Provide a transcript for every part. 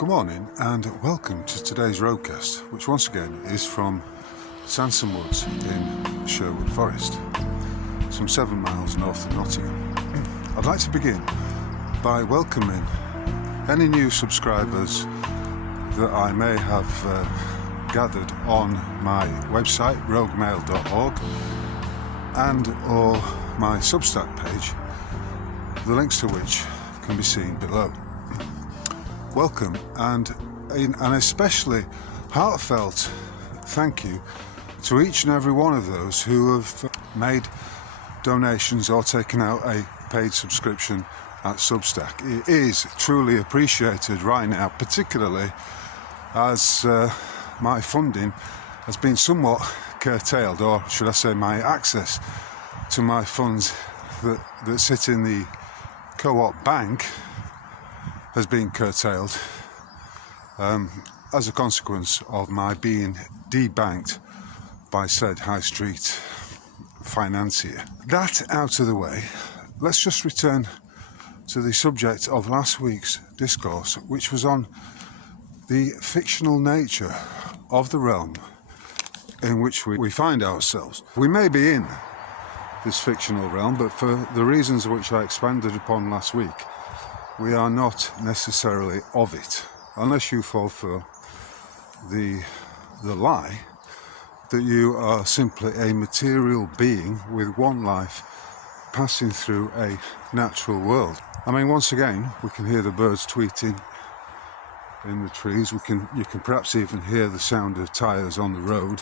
Good morning and welcome to today's roadcast, which once again is from Sansom Woods in Sherwood Forest, some 7 miles north of Nottingham. I'd like to begin by welcoming any new subscribers that I may have gathered on my website roguemail.org and or my Substack page, the links to which can be seen below. Welcome and an especially heartfelt thank you to each and every one of those who have made donations or taken out a paid subscription at Substack. It is truly appreciated right now, particularly as my funding has been somewhat curtailed, or should I say my access to my funds that sit in the Co-op bank has been curtailed as a consequence of my being debanked by said high street financier. That out of the way, let's just return to the subject of last week's discourse, which was on the fictional nature of the realm in which we find ourselves. We may be in this fictional realm, but for the reasons which I expanded upon last week, we are not necessarily of it, unless you fall for the lie that you are simply a material being with one life passing through a natural world. I mean, once again, we can hear the birds tweeting in the trees. You can perhaps even hear the sound of tyres on the road,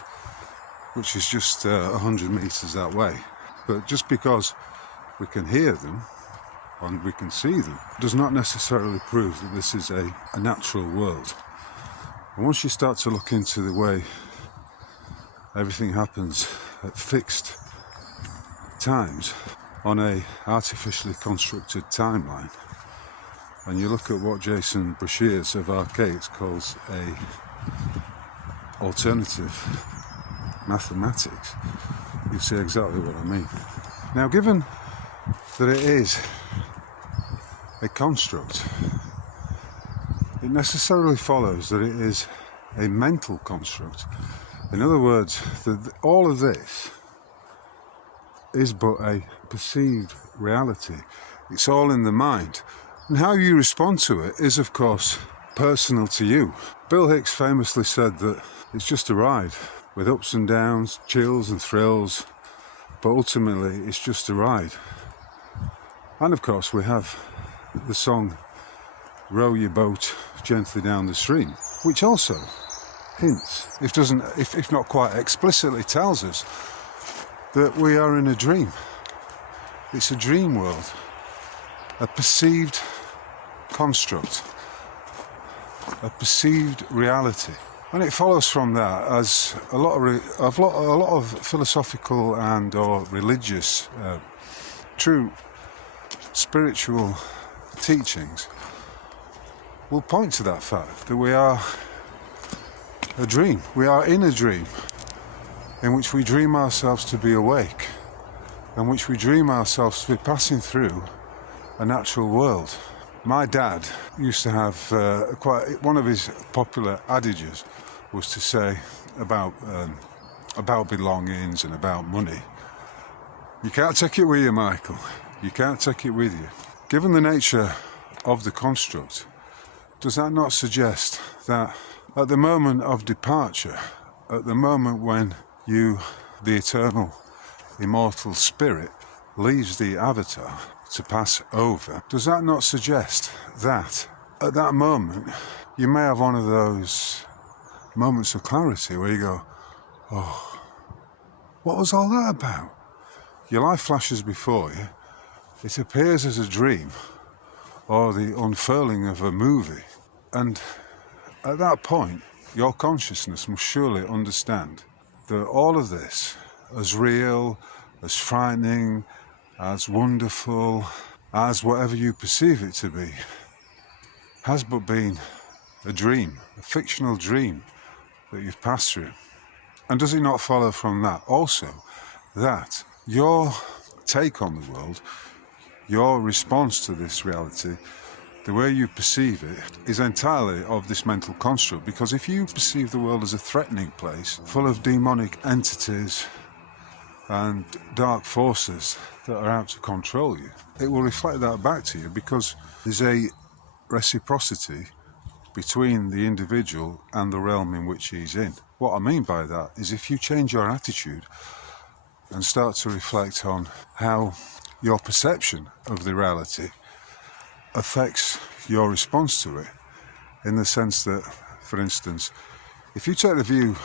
which is just 100 metres that way. But just because we can hear them and we can see them does not necessarily prove that this is a natural world. And once you start to look into the way everything happens at fixed times on a artificially constructed timeline, and you look at what Jason Brashears of Archaics calls a alternative mathematics, you see exactly what I mean. Now, given that it is a construct, it necessarily follows that it is a mental construct. In other words, that all of this is but a perceived reality. It's all in the mind. And how you respond to it is, of course, personal to you. Bill Hicks famously said that it's just a ride with ups and downs, chills and thrills, but ultimately it's just a ride. And of course we have the song Row Your Boat Gently Down the Stream, which also hints, if not quite explicitly tells us, that we are in a dream. It's a dream world, a perceived construct, a perceived reality. And it follows from that, as a lot of philosophical and or religious, true spiritual teachings will point to that fact, that we are a dream. We are in a dream in which we dream ourselves to be awake, in which we dream ourselves to be passing through a natural world. My dad used to have one of his popular adages was to say about belongings and about money. You can't take it with you, Michael. You can't take it with you. Given the nature of the construct, does that not suggest that at the moment of departure, at the moment when you, the eternal, immortal spirit, leaves the avatar to pass over, does that not suggest that at that moment you may have one of those moments of clarity where you go, oh, what was all that about? Your life flashes before you. It appears as a dream or the unfurling of a movie, and at that point your consciousness must surely understand that all of this, as real, as frightening, as wonderful, as whatever you perceive it to be, has but been a dream, a fictional dream that you've passed through. And does it not follow from that also that your take on the world, your response to this reality, the way you perceive it, is entirely of this mental construct. Because if you perceive the world as a threatening place, full of demonic entities and dark forces that are out to control you, it will reflect that back to you, because there's a reciprocity between the individual and the realm in which he's in. What I mean by that is, if you change your attitude and start to reflect on how your perception of the reality affects your response to it, in the sense that, for instance, if you take the view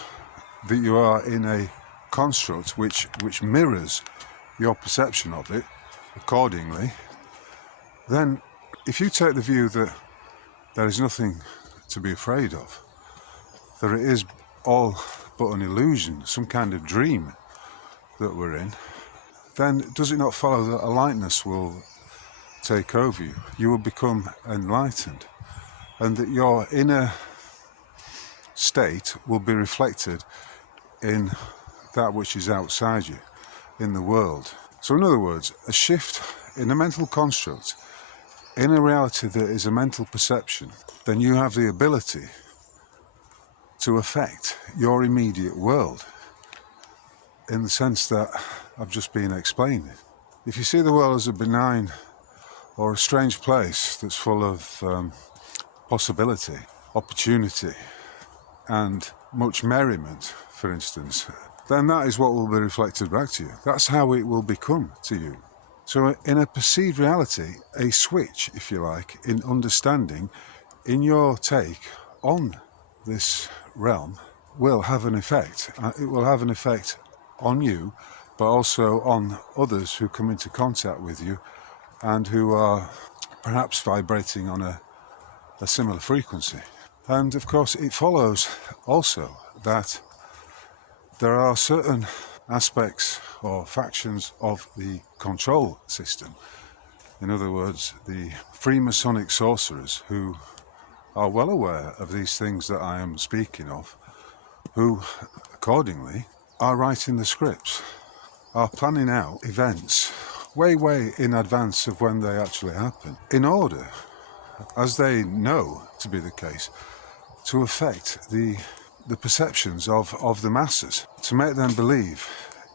that you are in a construct which mirrors your perception of it accordingly, then if you take the view that there is nothing to be afraid of, that it is all but an illusion, some kind of dream that we're in, then does it not follow that a lightness will take over you? You will become enlightened, and that your inner state will be reflected in that which is outside you, in the world. So in other words, a shift in a mental construct, in a reality that is a mental perception, then you have the ability to affect your immediate world, in the sense that I've just been explaining. If you see the world as a benign or a strange place that's full of possibility, opportunity, and much merriment, for instance, then that is what will be reflected back to you. That's how it will become to you. So in a perceived reality, a switch, if you like, in understanding, in your take on this realm, will have an effect. It will have an effect on you, but also on others who come into contact with you and who are perhaps vibrating on a similar frequency. And of course, it follows also that there are certain aspects or factions of the control system, in other words, the Freemasonic sorcerers, who are well aware of these things that I am speaking of, who accordingly are writing the scripts, are planning out events way in advance of when they actually happen, in order, as they know to be the case, to affect the perceptions of the masses, to make them believe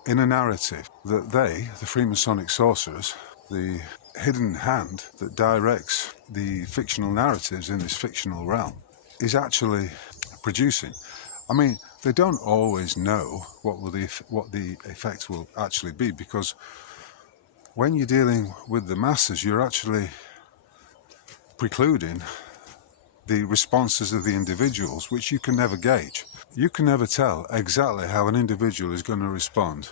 in a narrative that they, the Freemasonic sorcerers, the hidden hand that directs the fictional narratives in this fictional realm, is actually producing. I mean, they don't always know what the effect will actually be, because when you're dealing with the masses, you're actually precluding the responses of the individuals, which you can never gauge. You can never tell exactly how an individual is going to respond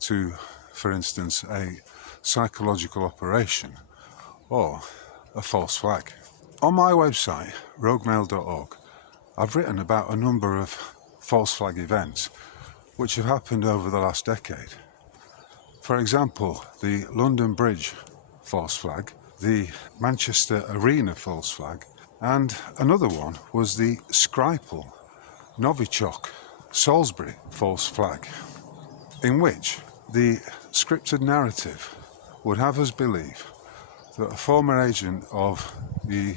to, for instance, a psychological operation or a false flag. On my website, roguemail.org, I've written about a number of false flag events which have happened over the last decade. For example, the London Bridge false flag, the Manchester Arena false flag, and another one was the Skripal, Novichok, Salisbury false flag, in which the scripted narrative would have us believe that a former agent of the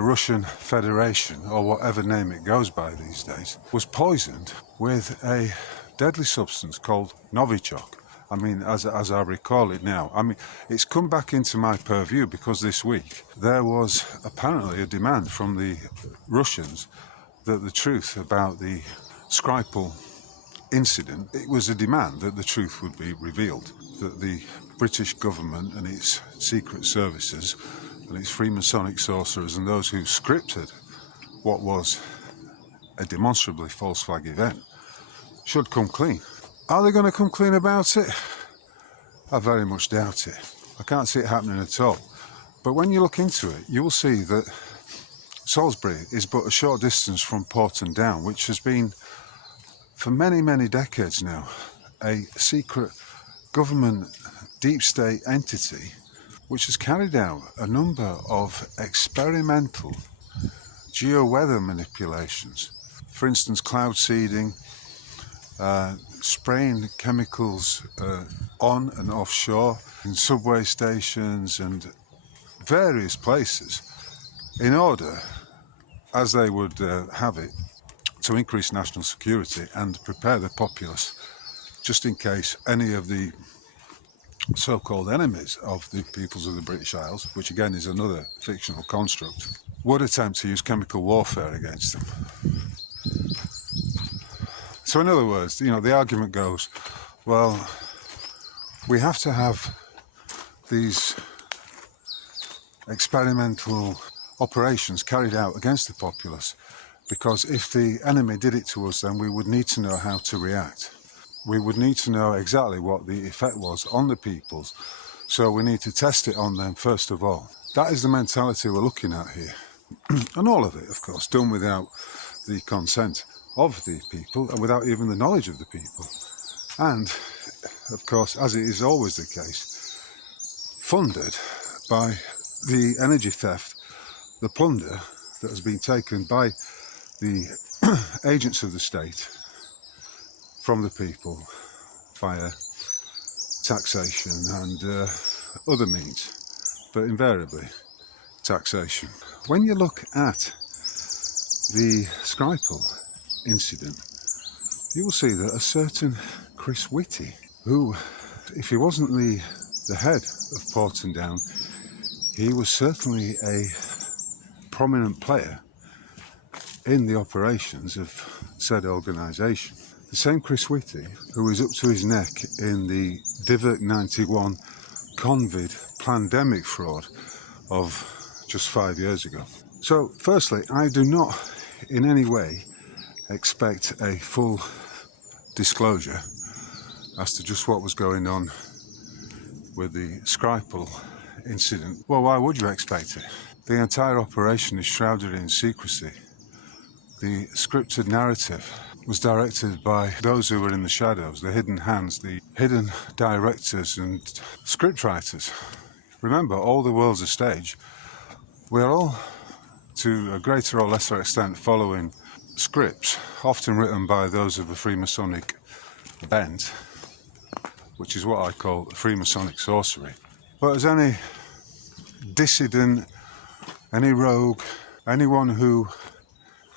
Russian Federation, or whatever name it goes by these days, was poisoned with a deadly substance called Novichok. I mean, as I recall it now, I mean, it's come back into my purview because this week there was apparently a demand from the Russians that the truth about the Skripal incident, it was a demand that the truth would be revealed, that the British government and its secret services and its Freemasonic sorcerers and those who scripted what was a demonstrably false flag event should come clean. Are they going to come clean about it? I very much doubt it. I can't see it happening at all. But when you look into it, you will see that Salisbury is but a short distance from Porton Down, which has been, for many decades now, a secret government deep state entity which has carried out a number of experimental geo-weather manipulations. For instance, cloud seeding, spraying chemicals on and offshore, in subway stations and various places, in order, as they would have it, to increase national security and prepare the populace just in case any of the so-called enemies of the peoples of the British Isles, which again is another fictional construct, would attempt to use chemical warfare against them. So in other words, the argument goes, well, we have to have these experimental operations carried out against the populace, because if the enemy did it to us, then we would need to know how to react. We would need to know exactly what the effect was on the peoples, so we need to test it on them first of all. That is the mentality we're looking at here. And all of it, of course, done without the consent of the people and without even the knowledge of the people. And, of course, as it is always the case, funded by the energy theft, the plunder that has been taken by the agents of the state from the people via taxation and other means, but invariably taxation. When you look at the Skripal incident, you will see that a certain Chris Whitty, who, if he wasn't the head of Portendown, he was certainly a prominent player in the operations of said organisation. The same Chris Whitty, who was up to his neck in the Divot 91 Convid pandemic fraud of just 5 years ago. So, firstly, I do not in any way expect a full disclosure as to just what was going on with the Skripal incident. Well, why would you expect it? The entire operation is shrouded in secrecy. The scripted narrative was directed by those who were in the shadows, the hidden hands, the hidden directors and scriptwriters. Remember, all the world's a stage. We're all, to a greater or lesser extent, following scripts, often written by those of a Freemasonic bent, which is what I call Freemasonic sorcery. But as any dissident, any rogue, anyone who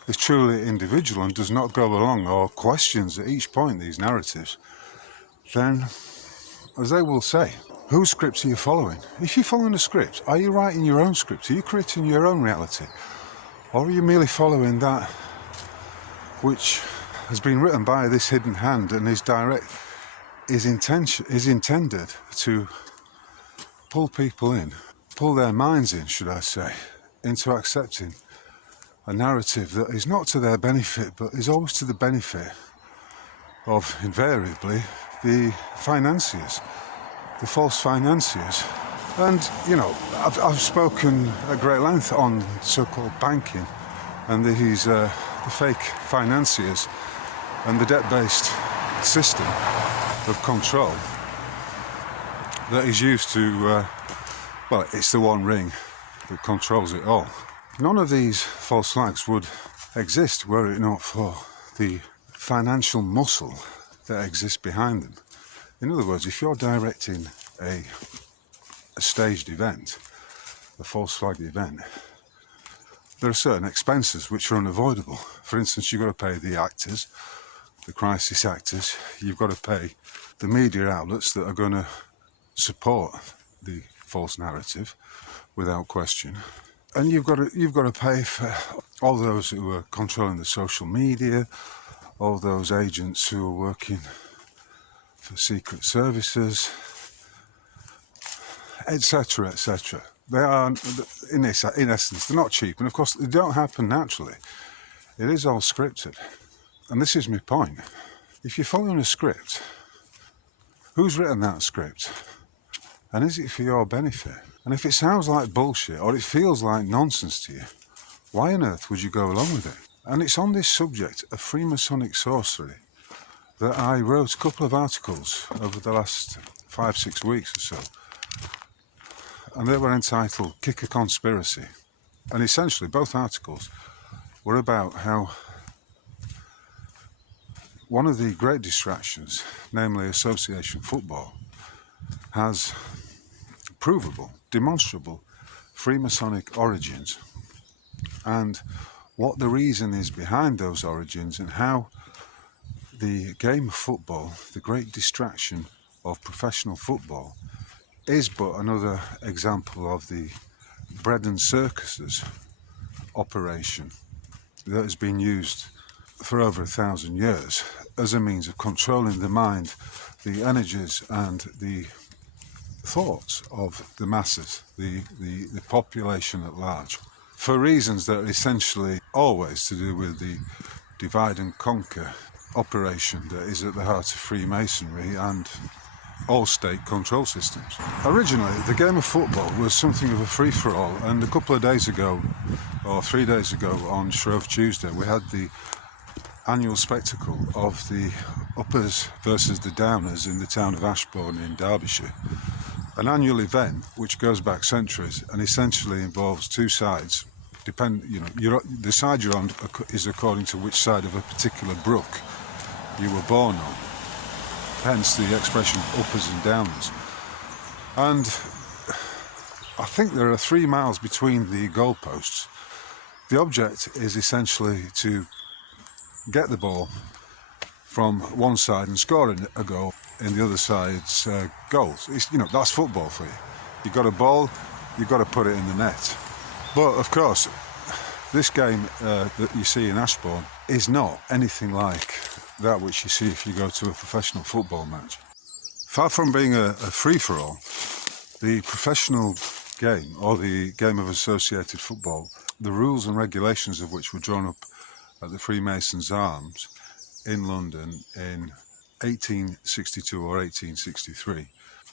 is truly individual and does not go along or questions at each point these narratives, then, as they will say, whose scripts are you following? If you're following a script, are you writing your own script? Are you creating your own reality? Or are you merely following that which has been written by this hidden hand and is intended to pull people in, pull their minds in, should I say, into accepting a narrative that is not to their benefit, but is always to the benefit of, invariably, the financiers, the false financiers. And, I've spoken at great length on so-called banking and these the fake financiers and the debt-based system of control that is used to, it's the one ring that controls it all. None of these false flags would exist were it not for the financial muscle that exists behind them. In other words, if you're directing a staged event, a false flag event, there are certain expenses which are unavoidable. For instance, you've got to pay the actors, the crisis actors, you've got to pay the media outlets that are going to support the false narrative without question. And you've got to pay for all those who are controlling the social media, all those agents who are working for secret services, etc., etc. They are, in essence, they're not cheap, and of course they don't happen naturally. It is all scripted, and this is my point. If you're following a script, who's written that script, and is it for your benefit? And if it sounds like bullshit or it feels like nonsense to you, why on earth would you go along with it? And it's on this subject of Freemasonic sorcery that I wrote a couple of articles over the last 5-6 weeks or so. And they were entitled Kick a Conspiracy. And essentially both articles were about how one of the great distractions, namely association football, has provable, demonstrable Freemasonic origins. and what the reason is behind those origins, and how the game of football, the great distraction of professional football, is but another example of the bread and circuses operation that has been used for over 1,000 years as a means of controlling the mind, the energies and the thoughts of the masses, the population at large, for reasons that are essentially always to do with the divide and conquer operation that is at the heart of Freemasonry and all state control systems. Originally, the game of football was something of a free-for-all, and a couple of days ago, or 3 days ago, on Shrove Tuesday, we had the annual spectacle of the uppers versus the downers in the town of Ashbourne in Derbyshire. An annual event which goes back centuries and essentially involves two sides. The side you're on is according to which side of a particular brook you were born on. Hence the expression uppers and downers. And I think there are 3 miles between the goalposts. The object is essentially to get the ball from one side and score a goal in the other side's goals. That's football for you. You've got a ball, you've got to put it in the net. But of course, this game that you see in Ashbourne is not anything like that which you see if you go to a professional football match. Far from being a free-for-all, the professional game, or the game of associated football, the rules and regulations of which were drawn up at the Freemasons' Arms in London in 1862 or 1863,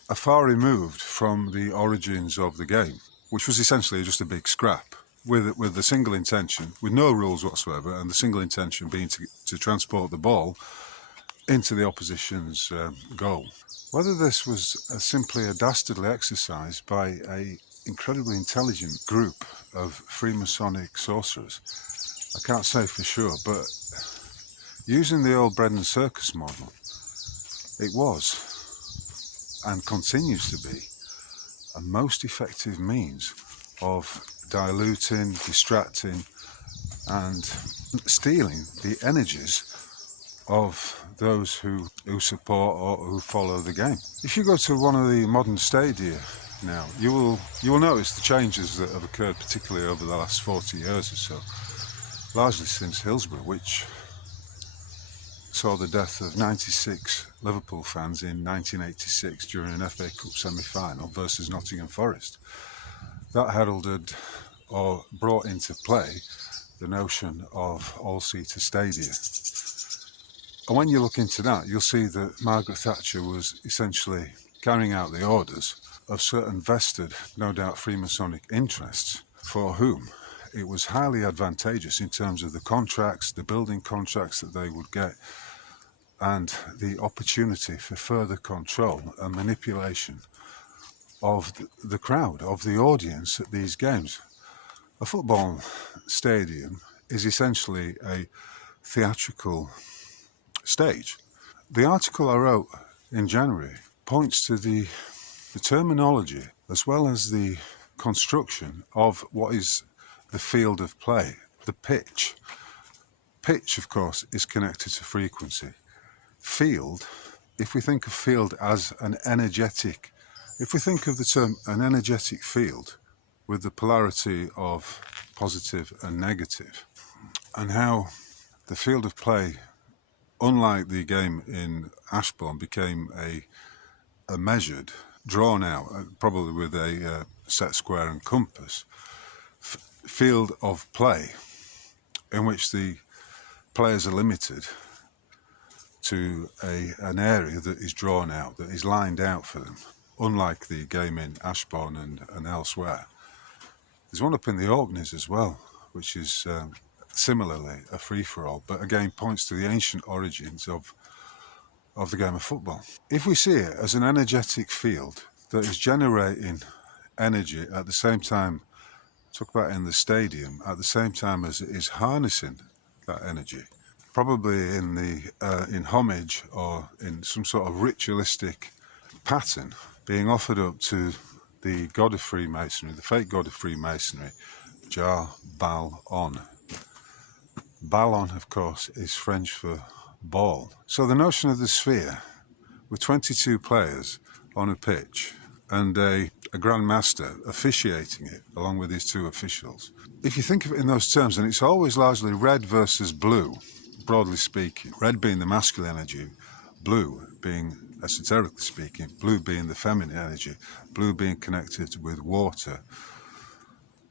are far removed from the origins of the game, which was essentially just a big scrap, with the single intention, with no rules whatsoever, and the single intention being to transport the ball into the opposition's goal. Whether this was simply a dastardly exercise by an incredibly intelligent group of Freemasonic sorcerers, I can't say for sure, but using the old bread and circus model, it was and continues to be a most effective means of diluting, distracting and stealing the energies of those who support or who follow the game. If you go to one of the modern stadia now, you will notice the changes that have occurred, particularly over the last 40 years or so, largely since Hillsborough, which saw the death of 96 Liverpool fans in 1986 during an FA Cup semi-final versus Nottingham Forest. That heralded or brought into play the notion of all-seater stadia. And when you look into that, you'll see that Margaret Thatcher was essentially carrying out the orders of certain vested, no doubt Freemasonic interests, for whom it was highly advantageous in terms of the contracts, the building contracts that they would get, and the opportunity for further control and manipulation of the crowd, of the audience at these games. A football stadium is essentially a theatrical stage. The article I wrote in January points to the terminology as well as the construction of what is the field of play, the pitch. Pitch, of course, is connected to frequency. Field, if we think of field as an energetic, if we think of the term an energetic field with the polarity of positive and negative, and how the field of play, unlike the game in Ashbourne, became a measured, drawn out, probably with a set square and compass, field of play in which the players are limited to an area that is drawn out, that is lined out for them, unlike the game in Ashbourne and elsewhere. There's one up in the Orkneys as well, which is similarly a free-for-all, but again points to the ancient origins of the game of football. If we see it as an energetic field that is generating energy at the same time, talk about in the stadium, at the same time as it is harnessing that energy, probably in homage or in some sort of ritualistic pattern being offered up to the god of Freemasonry, the fake god of Freemasonry, jar, bal on. Ballon, of course, is French for ball. So the notion of the sphere, with 22 players on a pitch and a Grand Master officiating it along with his two officials. If you think of it in those terms, then it's always largely red versus blue, broadly speaking. Red being the masculine energy, blue being, esoterically speaking, blue being the feminine energy, blue being connected with water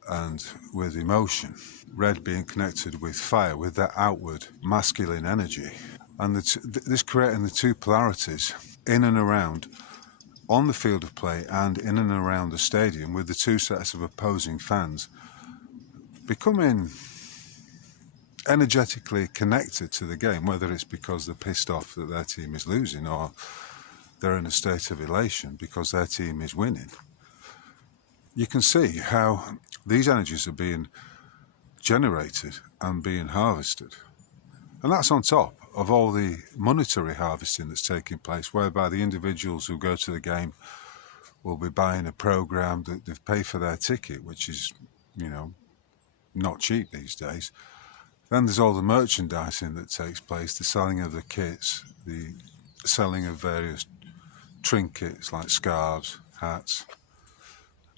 and with emotion, red being connected with fire, with that outward masculine energy. And this creating the two polarities in and around on the field of play and in and around the stadium, with the two sets of opposing fans becoming energetically connected to the game, whether it's because they're pissed off that their team is losing or they're in a state of elation because their team is winning. You can see how these energies are being generated and being harvested. And that's on top of all the monetary harvesting that's taking place, whereby the individuals who go to the game will be buying a program that they've paid for their ticket, which is, not cheap these days. Then there's all the merchandising that takes place, the selling of the kits, the selling of various trinkets like scarves, hats,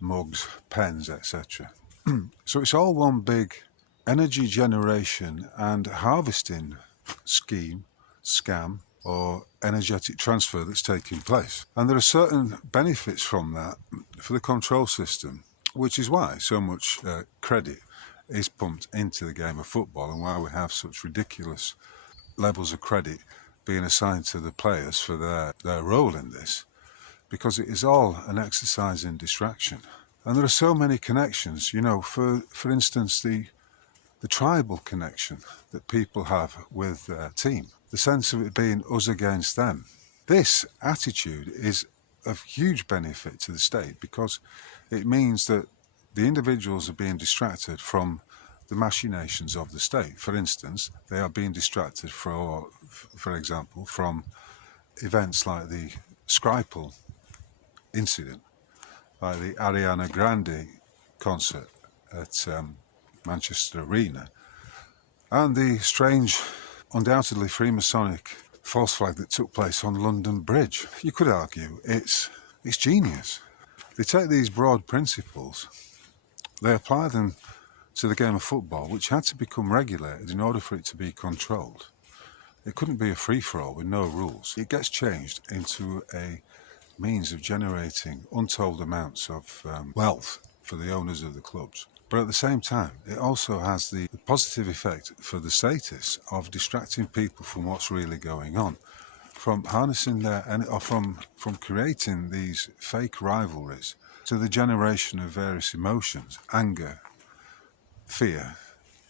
mugs, pens, etc. So it's all one big energy generation and harvesting scheme, scam, or energetic transfer that's taking place. And there are certain benefits from that for the control system, which is why so much credit is pumped into the game of football and why we have such ridiculous levels of credit being assigned to the players for their role in this, because it is all an exercise in distraction. And there are so many connections, for instance, the tribal connection that people have with their team, the sense of it being us against them. This attitude is of huge benefit to the state because it means that the individuals are being distracted from the machinations of the state. For instance, they are being distracted, for example, from events like the Skripal incident, like the Ariana Grande concert at Manchester Arena, and the strange, undoubtedly Freemasonic false flag that took place on London Bridge. You could argue it's genius. They take these broad principles, they apply them to the game of football, which had to become regulated in order for it to be controlled. It couldn't be a free-for-all with no rules. It gets changed into a means of generating untold amounts of wealth for the owners of the clubs. But at the same time, it also has the positive effect for the status of distracting people from what's really going on, from harnessing from creating these fake rivalries to the generation of various emotions, anger, fear,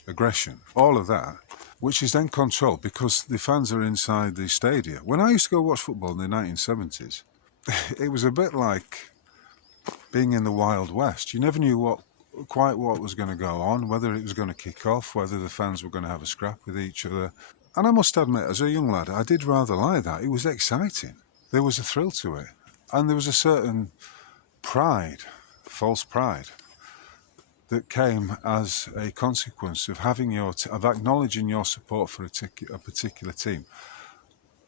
aggression, all of that, which is then controlled because the fans are inside the stadia. When I used to go watch football in the 1970s, it was a bit like being in the Wild West. You never knew quite what was going to go on, whether it was going to kick off, whether the fans were going to have a scrap with each other. And I must admit, as a young lad, I did rather like that. It was exciting. There was a thrill to it. And there was a certain pride, false pride, that came as a consequence of of acknowledging your support for a particular team,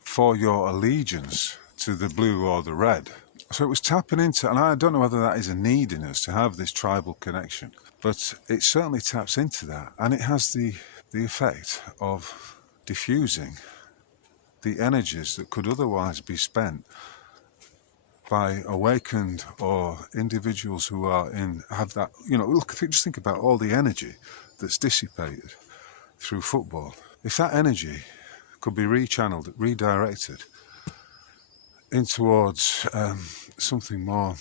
for your allegiance to the blue or the red. So it was tapping into, and I don't know whether that is a need in us to have this tribal connection, but it certainly taps into that, and it has the effect of diffusing the energies that could otherwise be spent by awakened or individuals who have that, just think about all the energy that's dissipated through football. If that energy could be rechanneled, redirected in towards something more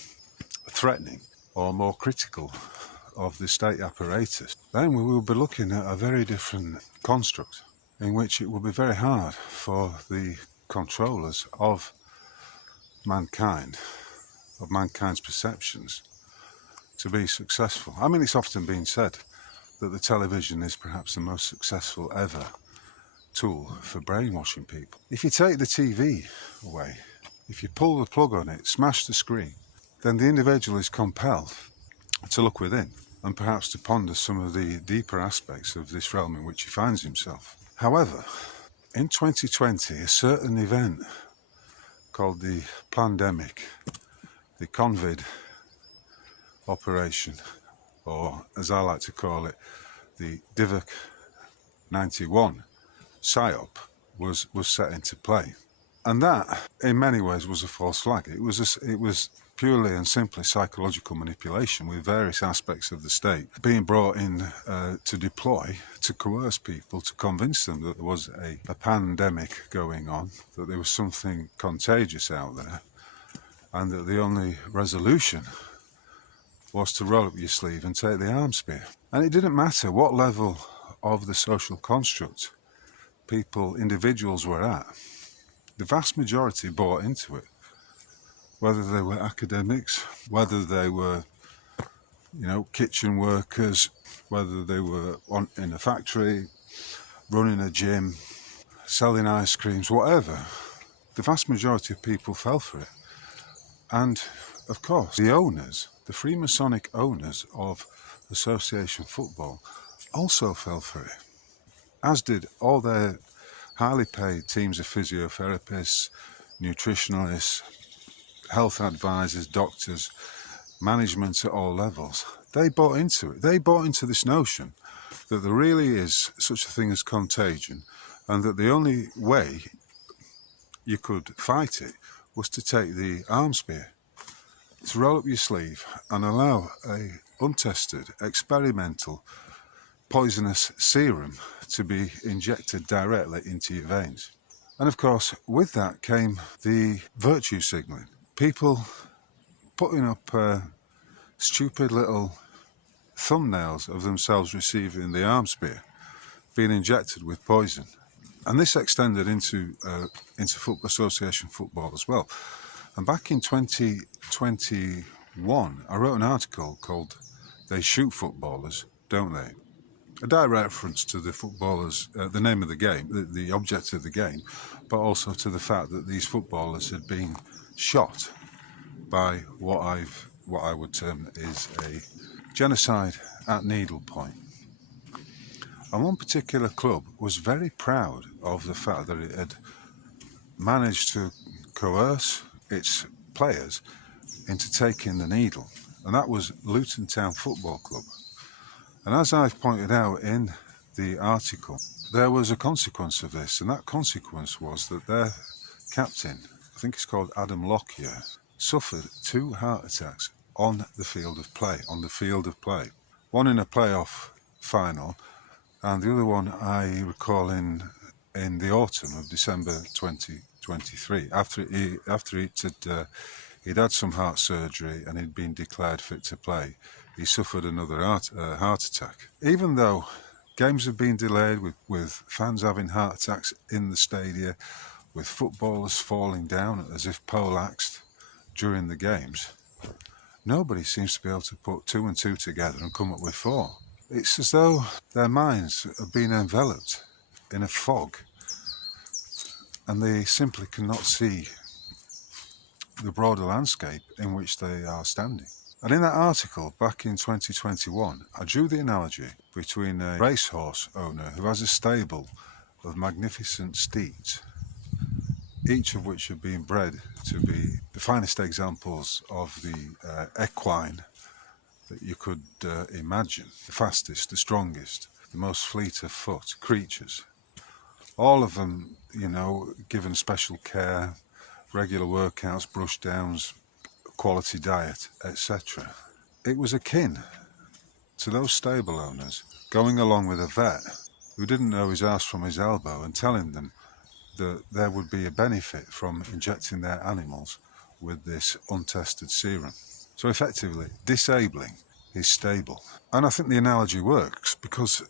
threatening or more critical of the state apparatus, then we will be looking at a very different construct in which it will be very hard for the controllers of mankind's perceptions to be successful. I mean, it's often been said that the television is perhaps the most successful ever tool for brainwashing people. If you take the TV away, if you pull the plug on it, smash the screen, then the individual is compelled to look within. and perhaps to ponder some of the deeper aspects of this realm in which he finds himself. However, in 2020, a certain event called the pandemic, the COVID operation, or as I like to call it, the Divock 91 PSYOP, was set into play. And that, in many ways, was a false flag. It was purely and simply psychological manipulation, with various aspects of the state being brought in to deploy, to coerce people, to convince them that there was a pandemic going on, that there was something contagious out there, and that the only resolution was to roll up your sleeve and take the arm spear. And it didn't matter what level of the social construct individuals were at. The vast majority bought into it, whether they were academics, whether they were, kitchen workers, whether they were in a factory, running a gym, selling ice creams, whatever. The vast majority of people fell for it. And, of course, the owners, the Freemasonic owners of association football, also fell for it, as did all their highly paid teams of physiotherapists, nutritionalists, health advisors, doctors, management at all levels. They bought into it. They bought into this notion that there really is such a thing as contagion, and that the only way you could fight it was to take the arm spear, to roll up your sleeve and allow a untested, experimental, poisonous serum to be injected directly into your veins. And of course, with that came the virtue signalling. People putting up stupid little thumbnails of themselves receiving the arm spear, being injected with poison. And this extended into association football as well. And back in 2021, I wrote an article called "They Shoot Footballers, Don't They?" A direct reference to the footballers, the name of the game, the object of the game, but also to the fact that these footballers had been shot by what I would term is a genocide at needlepoint. And one particular club was very proud of the fact that it had managed to coerce its players into taking the needle, and that was Luton Town Football Club. And as I've pointed out in the article, there was a consequence of this, and that consequence was that their captain, I think it's called Adam Lockyer, suffered 2 heart attacks on the field of play. One in a playoff final, and the other one I recall in the autumn of December 2023, after he'd had some heart surgery and he'd been declared fit to play. He suffered another heart attack. Even though games have been delayed, with fans having heart attacks in the stadia, with footballers falling down as if poleaxed during the games, nobody seems to be able to put 2 and 2 together and come up with 4. It's as though their minds have been enveloped in a fog, and they simply cannot see the broader landscape in which they are standing. And in that article back in 2021, I drew the analogy between a racehorse owner who has a stable of magnificent steeds, each of which have been bred to be the finest examples of the equine that you could imagine, the fastest, the strongest, the most fleet of foot creatures. All of them, given special care, regular workouts, brush downs, quality diet, etc. It was akin to those stable owners going along with a vet who didn't know his arse from his elbow and telling them that there would be a benefit from injecting their animals with this untested serum. So effectively disabling his stable. And I think the analogy works because,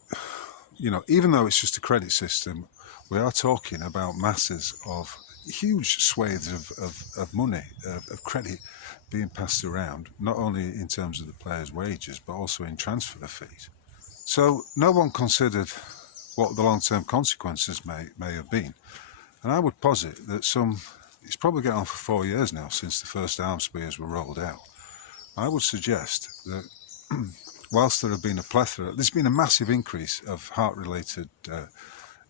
even though it's just a credit system, we are talking about masses of huge swathes of money, of credit being passed around, not only in terms of the players' wages, but also in transfer fees. So no one considered what the long-term consequences may have been. And I would posit that it's probably going on for 4 years now since the first arm spears were rolled out. I would suggest that whilst there have been a plethora, there's been a massive increase of heart-related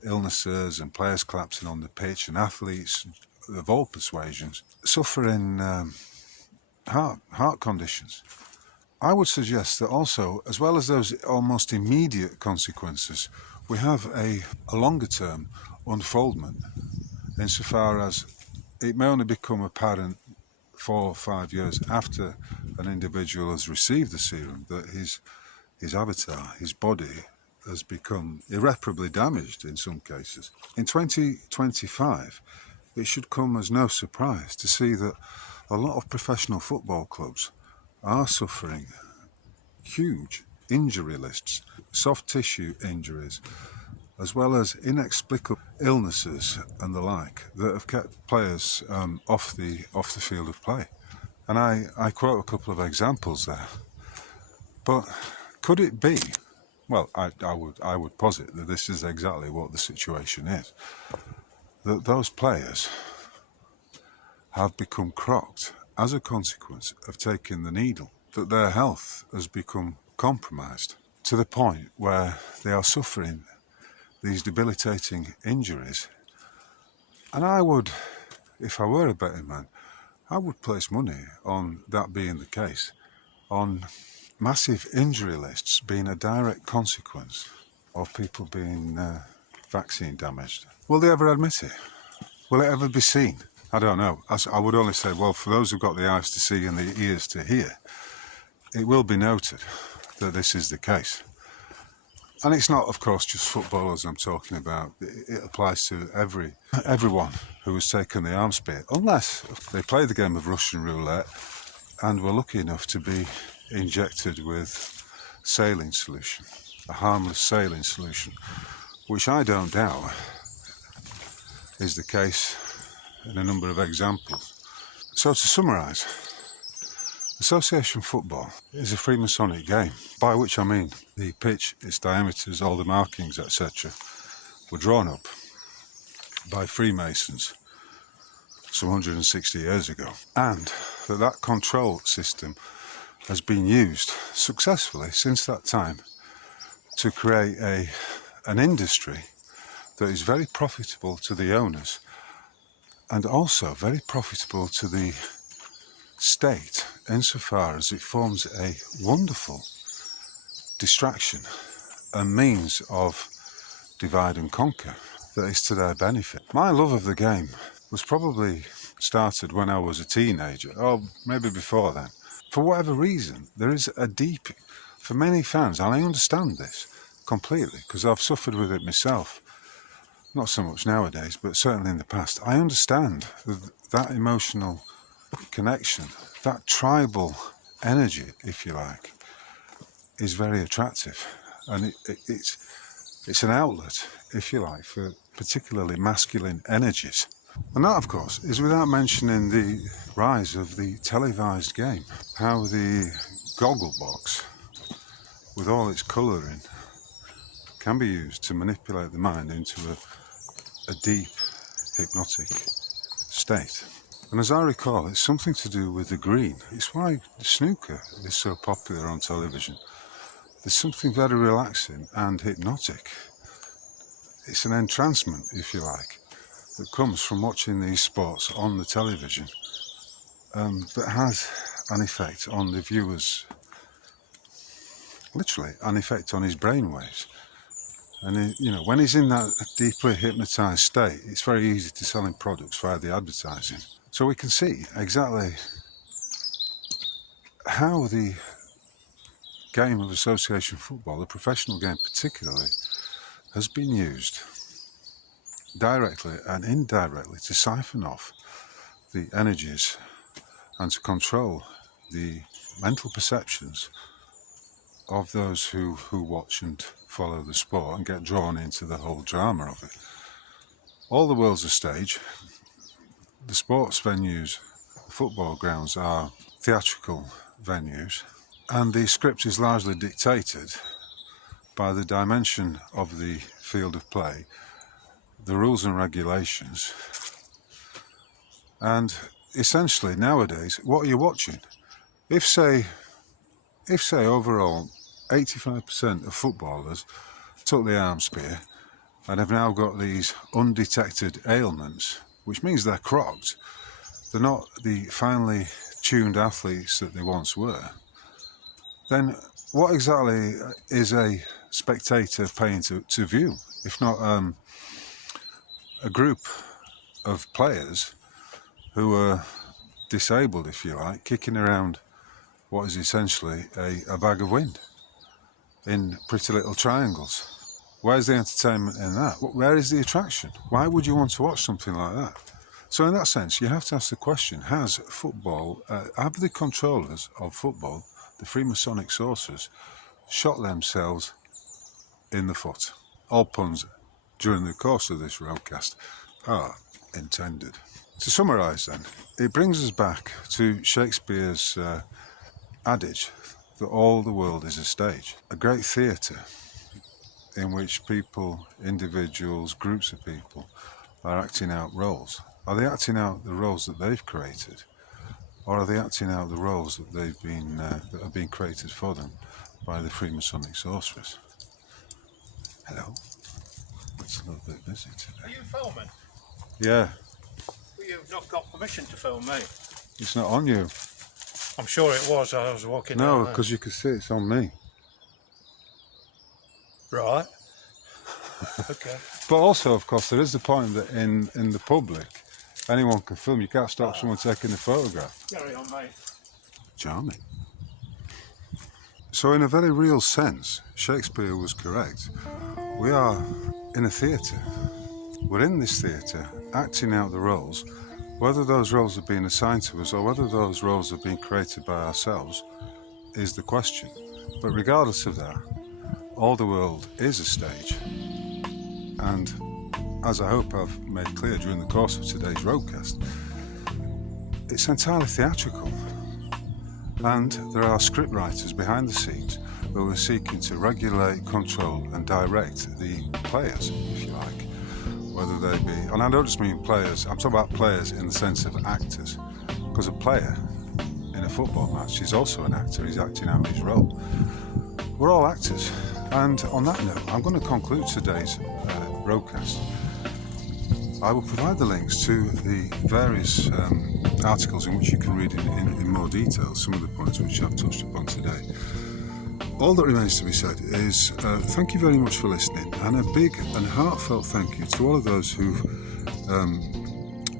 illnesses and players collapsing on the pitch and athletes of all persuasions suffering heart conditions. I would suggest that also, as well as those almost immediate consequences, we have a longer term unfoldment, insofar as it may only become apparent 4 or 5 years after an individual has received the serum that his avatar, his body, has become irreparably damaged in some cases. In 2025, it should come as no surprise to see that a lot of professional football clubs are suffering huge injury lists, soft tissue injuries, as well as inexplicable illnesses and the like that have kept players off the field of play. And I quote a couple of examples there. But could it be? Well, I would posit that this is exactly what the situation is. That those players have become crocked as a consequence of taking the needle. That their health has become compromised to the point where they are suffering these debilitating injuries. And I would, if I were a betting man, I would place money on that being the case, on massive injury lists being a direct consequence of people being vaccine damaged. Will they ever admit it? Will it ever be seen? I don't know. I would only say, well, for those who've got the eyes to see and the ears to hear, it will be noted that this is the case. And it's not, of course, just footballers I'm talking about. It applies to everyone who has taken the arms bit, unless they play the game of Russian roulette and were lucky enough to be injected with saline solution, a harmless saline solution, which I don't doubt is the case in a number of examples. So to summarise, association football is a Freemasonic game, by which I mean the pitch, its diameters, all the markings, etc. were drawn up by Freemasons some 160 years ago, and that control system has been used successfully since that time to create an industry that is very profitable to the owners and also very profitable to the state insofar as it forms a wonderful distraction, a means of divide and conquer that is to their benefit. My love of the game was probably started when I was a teenager, or maybe before then. For whatever reason, there is a deep, for many fans, and I understand this completely because I've suffered with it myself, not so much nowadays, but certainly in the past. I understand that emotional connection, that tribal energy, if you like, is very attractive, and it's an outlet, if you like, for particularly masculine energies. And that, of course, is without mentioning the rise of the televised game, how the goggle box, with all its colouring, can be used to manipulate the mind into a deep hypnotic state. And as I recall, it's something to do with the green. It's why snooker is so popular on television. There's something very relaxing and hypnotic. It's an entrancement, if you like, that comes from watching these sports on the television that has an effect on the viewers, literally an effect on his brainwaves. And when he's in that deeply hypnotised state, it's very easy to sell him products via the advertising. So we can see exactly how the game of association football, the professional game particularly, has been used directly and indirectly to siphon off the energies and to control the mental perceptions of those who watch and follow the sport and get drawn into the whole drama of it. All the world's a stage. The sports venues, the football grounds, are theatrical venues, and the script is largely dictated by the dimension of the field of play, the rules and regulations, and essentially nowadays, what are you watching? If say overall 85% of footballers took the arm spear and have now got these undetected ailments, which means they're crocked. They're not the finely tuned athletes that they once were. Then what exactly is a spectator paying to view, if not a group of players who are disabled, if you like, kicking around what is essentially a bag of wind in pretty little triangles? Where's the entertainment in that? Where is the attraction? Why would you want to watch something like that? So in that sense, you have to ask the question, have the controllers of football, the Freemasonic sorcerers, shot themselves in the foot? All puns during the course of this roadcast are intended. To summarise then, it brings us back to Shakespeare's adage that all the world is a stage. A great theatre in which people, individuals, groups of people are acting out roles. Are they acting out the roles that they've created, or are they acting out the roles that that have been created for them by the Freemasonic sorcerers? Hello. It's a little bit busy today. Are you filming? Yeah. Well, you've not got permission to film me. It's not on you. I'm sure it was. I was walking. No, because you can see it's on me. Right. Okay. But also, of course, there is the point that in the public, anyone can film. You can't stop someone taking a photograph. Carry on, mate. Charming. So in a very real sense, Shakespeare was correct. We are in a theatre. We're in this theatre, acting out the roles. Whether those roles have been assigned to us or whether those roles have been created by ourselves is the question. But regardless of that, all the world is a stage. And as I hope I've made clear during the course of today's roadcast, it's entirely theatrical. And there are script writers behind the scenes who are seeking to regulate, control and direct the players, if you like. Whether they be, and I don't just mean players, I'm talking about players in the sense of actors. Because a player in a football match is also an actor, he's acting out his role. We're all actors. And on that note, I'm going to conclude today's broadcast. I will provide the links to the various articles in which you can read in more detail some of the points which I've touched upon today. All that remains to be said is thank you very much for listening, and a big and heartfelt thank you to all of those who've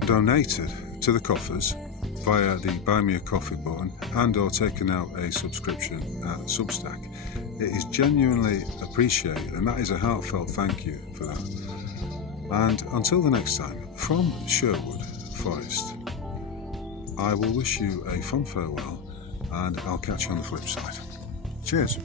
donated to the coffers via the Buy Me a Coffee button and or taken out a subscription at Substack. It is genuinely appreciated, and that is a heartfelt thank you for that. And until the next time, from Sherwood Forest, I will wish you a fond farewell, and I'll catch you on the flip side. Cheers.